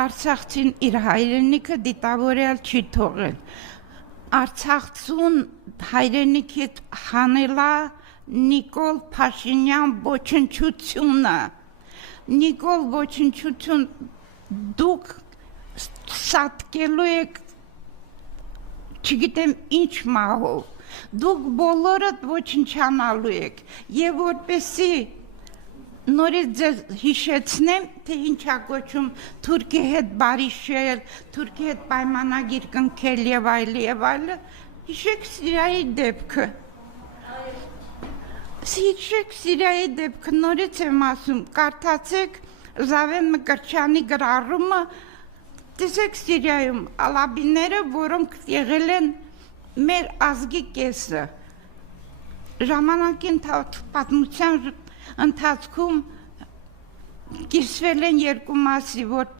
Արցախցին իր հայրենիքը դիտավորել չի թողել։ Արցախցուն հայրենիքից հանելա Նիկոլ Փաշինյան ոչնչությունը։ Նիկոլ ոչնչություն դուք սատկելու եք չգիտեմ ինչ մահով, դուք բոլորդ ոչնչանալու եք, և որպեսի նորից ձեզ հիշեցնեմ, թե ինչա կոչում Թուրքի հետ բարիշել, Թուրքի հետ պայմանագիր կնքել և այլը, հիշեք Սիրիայի դեպքը։ Հիշեք Սիրիայի դեպքը, նորից եմ ասում, կարդացեք Զավեն Մկրտչյանի գրառումը, տեսեք Սիրիայում ալաբիները, որոնք եղել են մեր ազգի կեսը, ժամանակի պատմության ընթացքում կիսվել են երկու մասի, որ